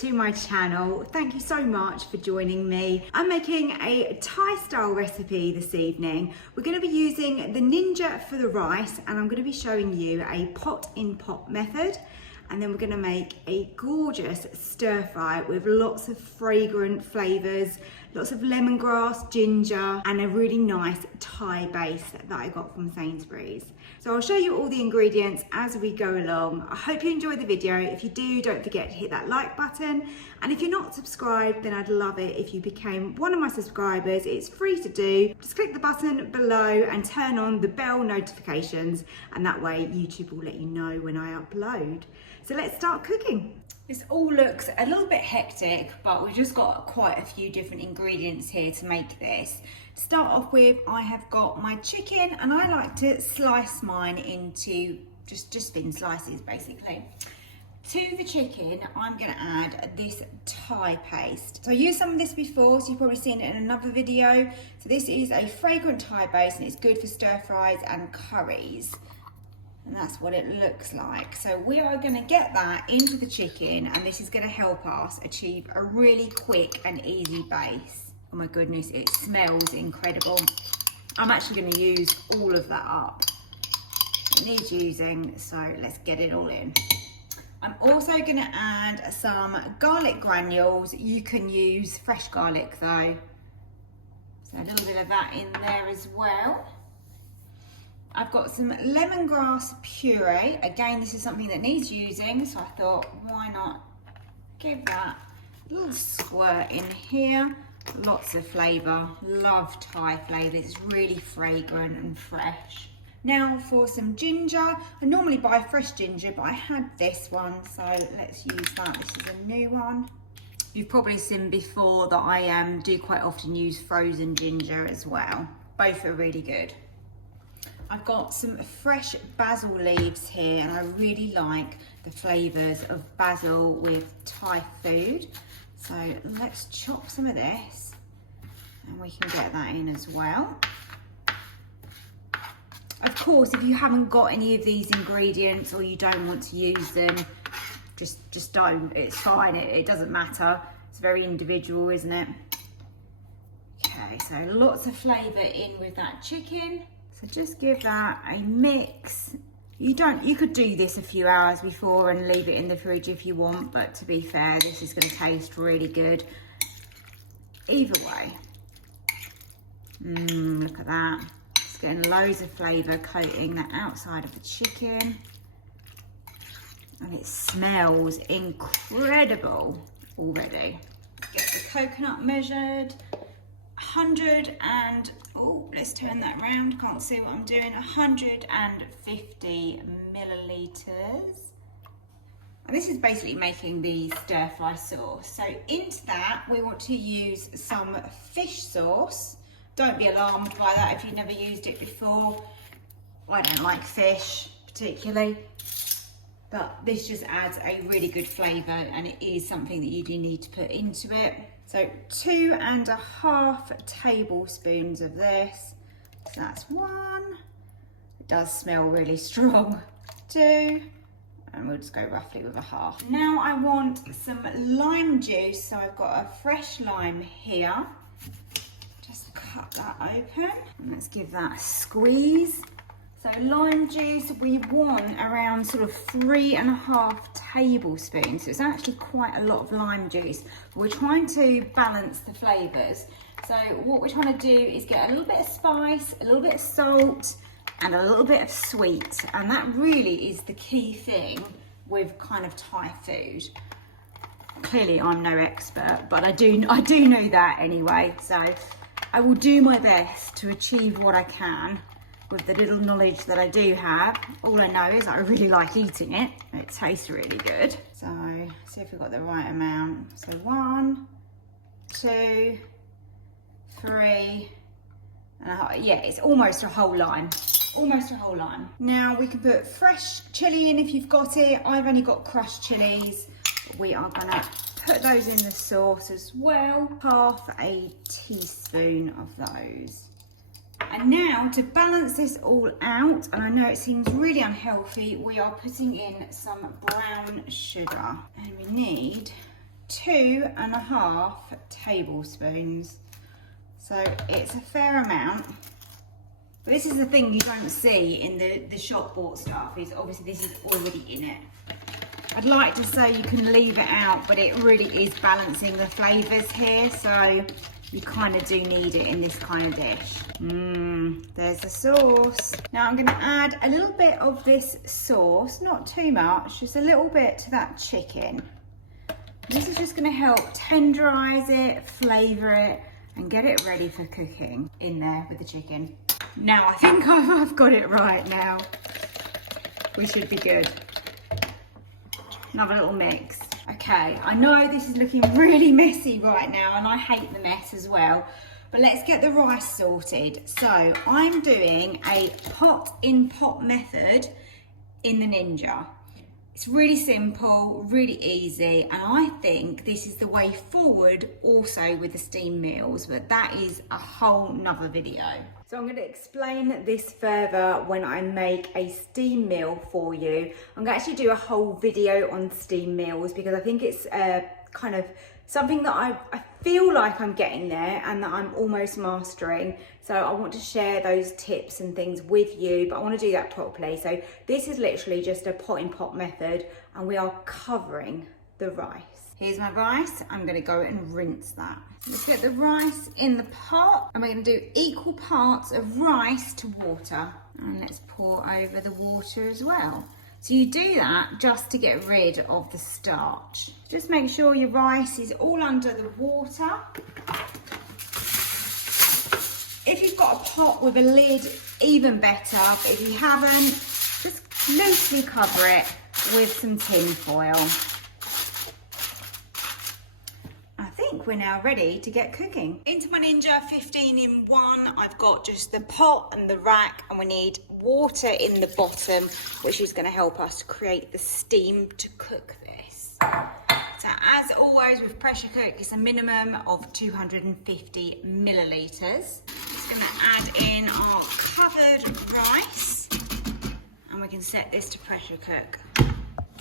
to my channel. Thank you so much for joining me. I'm making a Thai style recipe this evening. We're going to be using the Ninja for the rice, and I'm going to be showing you a pot in pot method. And then we're going to make a gorgeous stir fry with lots of fragrant flavours, lots of lemongrass, ginger, and a really nice Thai base that I got from Sainsbury's. So I'll show you all the ingredients as we go along. I hope you enjoy the video. If you do, don't forget to hit that like button. And if you're not subscribed, then I'd love it if you became one of my subscribers. It's free to do. Just click the button below and turn on the bell notifications, and that way YouTube will let you know when I upload. So let's start cooking. This all looks a little bit hectic, but we've just got quite a few different ingredients here to make this. To start off with, I have got my chicken, and I like to slice mine into just thin slices basically. To the chicken, I'm going to add this Thai paste. So I used some of this before, so you've probably seen it in another video. So this is a fragrant Thai base, and it's good for stir fries and curries. And that's what it looks like. So we are going to get that into the chicken, and this is going to help us achieve a really quick and easy base. Oh my goodness, it smells incredible. I'm actually going to use all of that up. It needs using, so let's get it all in. I'm also going to add some garlic granules. You can use fresh garlic though. So a little bit of that in there as well. I've got some lemongrass puree. Again, this is something that needs using, so I thought, why not give that a little squirt in here. Lots of flavour. Love Thai flavour. It's really fragrant and fresh. Now for some ginger. I normally buy fresh ginger, but I had this one, so let's use that. This is a new one. You've probably seen before that I do quite often use frozen ginger as well. Both are really good. I've got some fresh basil leaves here, and I really like the flavours of basil with Thai food. So let's chop some of this, and we can get that in as well. Of course, if you haven't got any of these ingredients or you don't want to use them, just don't. It's fine, it doesn't matter. It's very individual, isn't it? Okay, so lots of flavour in with that chicken. So just give that a mix. You could do this a few hours before and leave it in the fridge if you want, but to be fair, this is going to taste really good either way. Look at that. It's getting loads of flavour coating the outside of the chicken. And it smells incredible already. Get the coconut measured. 100 and, oh, let's turn that round, can't see what I'm doing, 150 millilitres. And this is basically making the stir fry sauce. So into that, we want to use some fish sauce. Don't be alarmed by that if you've never used it before. I don't like fish particularly, but this just adds a really good flavour, and it is something that you do need to put into it. So 2.5 tablespoons of this. So that's 1. It does smell really strong. 2, and we'll just go roughly with 1/2. Now I want some lime juice. So I've got a fresh lime here. Just cut that open, and let's give that a squeeze. So lime juice, we want around sort of 3.5 tablespoons. So it's actually quite a lot of lime juice. We're trying to balance the flavours. So what we're trying to do is get a little bit of spice, a little bit of salt, and a little bit of sweet. And that really is the key thing with kind of Thai food. Clearly I'm no expert, but I do know that anyway. So I will do my best to achieve what I can with the little knowledge that I do have. All I know is I really like eating it. It tastes really good. So, see if we've got the right amount. So 1, 2, 3, and yeah, it's almost a whole lime. Almost a whole lime. Now we can put fresh chilli in if you've got it. I've only got crushed chilies. We are gonna put those in the sauce as well. 1/2 teaspoon of those. And now to balance this all out, and I know it seems really unhealthy, we are putting in some brown sugar. And we need 2.5 tablespoons. So it's a fair amount. But this is the thing you don't see in the shop bought stuff, is obviously this is already in it. I'd like to say you can leave it out, but it really is balancing the flavours here, so you kind of do need it in this kind of dish. There's the sauce. Now I'm going to add a little bit of this sauce, not too much, just a little bit to that chicken. This is just going to help tenderise it, flavour it, and get it ready for cooking in there with the chicken. Now I think I've got it right now. We should be good. Another little mix. Okay, I know this is looking really messy right now and I hate the mess as well, but let's get the rice sorted. So I'm doing a pot-in-pot method in the Ninja. It's really simple, really easy, and I think this is the way forward also with the steam meals, but that is a whole nother video. So I'm going to explain this further when I make a steam meal for you. I'm going to actually do a whole video on steam meals because I think it's kind of something that I feel like I'm getting there and that I'm almost mastering. So I want to share those tips and things with you, but I want to do that properly. So this is literally just a pot-in-pot method and we are covering the rice. Here's my rice. I'm going to go and rinse that. Let's get the rice in the pot and we're going to do equal parts of rice to water. And let's pour over the water as well. So you do that just to get rid of the starch. Just make sure your rice is all under the water. If you've got a pot with a lid, even better. But if you haven't, just loosely cover it with some tin foil. We're now ready to get cooking. Into my Ninja 15-in-1, I've got just the pot and the rack, and we need water in the bottom, which is going to help us create the steam to cook this. So as always with pressure cook, it's a minimum of 250 millilitres. Just going to add in our covered rice and we can set this to pressure cook.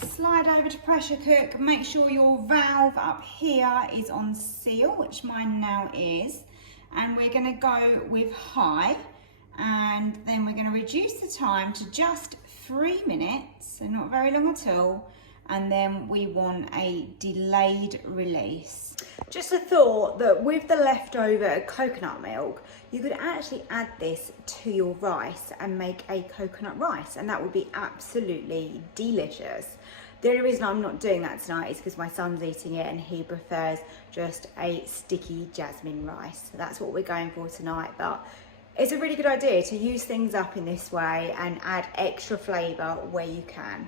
Slide over to pressure cook, make sure your valve up here is on seal, which mine now is, and we're going to go with high, and then we're going to reduce the time to just 3 minutes, so not very long at all, and then we want a delayed release. Just a thought that with the leftover coconut milk, you could actually add this to your rice and make a coconut rice, and that would be absolutely delicious. The only reason I'm not doing that tonight is because my son's eating it and he prefers just a sticky jasmine rice. So that's what we're going for tonight, but it's a really good idea to use things up in this way and add extra flavour where you can.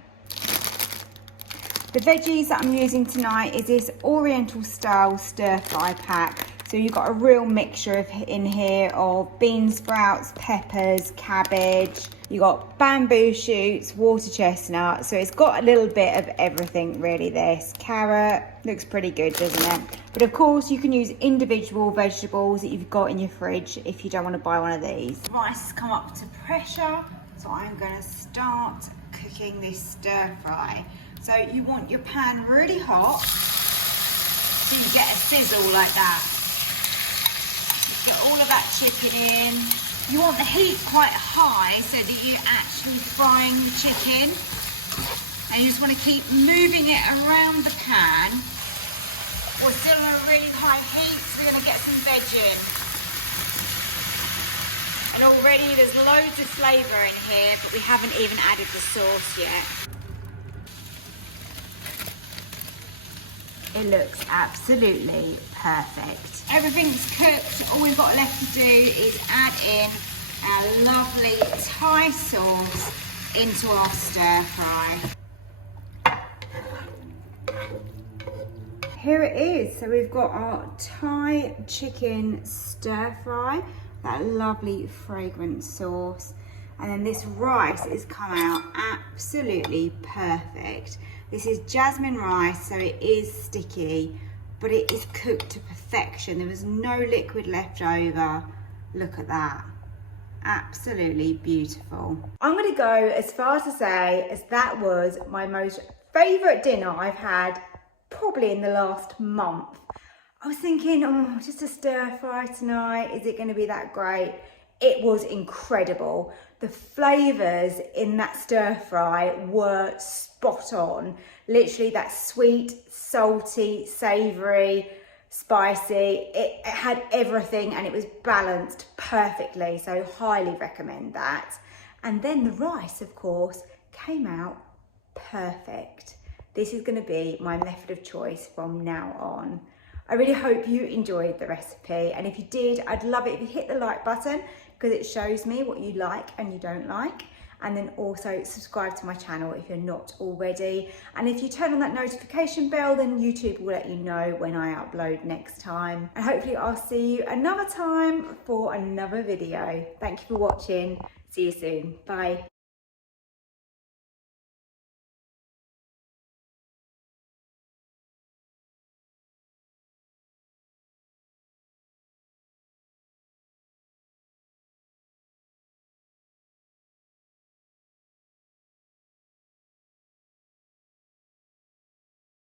The veggies that I'm using tonight is this Oriental style stir fry pack. So you've got a real mixture in here of bean sprouts, peppers, cabbage. You've got bamboo shoots, water chestnut. So it's got a little bit of everything really, this. Carrot, looks pretty good, doesn't it? But of course you can use individual vegetables that you've got in your fridge if you don't want to buy one of these. Rice has come up to pressure, so I'm going to start cooking this stir fry. So you want your pan really hot, so you get a sizzle like that. Get all of that chicken in. You want the heat quite high so that you're actually frying the chicken. And you just want to keep moving it around the pan. We're still on a really high heat, so we're going to get some veg in. And already there's loads of flavour in here, but we haven't even added the sauce yet. It looks absolutely perfect. Everything's cooked. All we've got left to do is add in our lovely Thai sauce into our stir fry. Here it is. So we've got our Thai chicken stir fry, that lovely fragrant sauce. And then this rice has come out absolutely perfect. This is jasmine rice, so it is sticky, but it is cooked to perfection. There was no liquid left over. Look at that. Absolutely beautiful. I'm gonna go as far as to say as that was my most favorite dinner I've had probably in the last month. I was thinking, oh, just a stir fry tonight, is it going to be that great? It was incredible. The flavours in that stir fry were spot on. Literally that sweet, salty, savoury, spicy. It had everything and it was balanced perfectly. So highly recommend that. And then the rice, of course, came out perfect. This is going to be my method of choice from now on. I really hope you enjoyed the recipe, and if you did, I'd love it if you hit the like button because it shows me what you like and you don't like, and then also subscribe to my channel if you're not already, and if you turn on that notification bell, then YouTube will let you know when I upload next time, and hopefully I'll see you another time for another video. Thank you for watching. See you soon. Bye.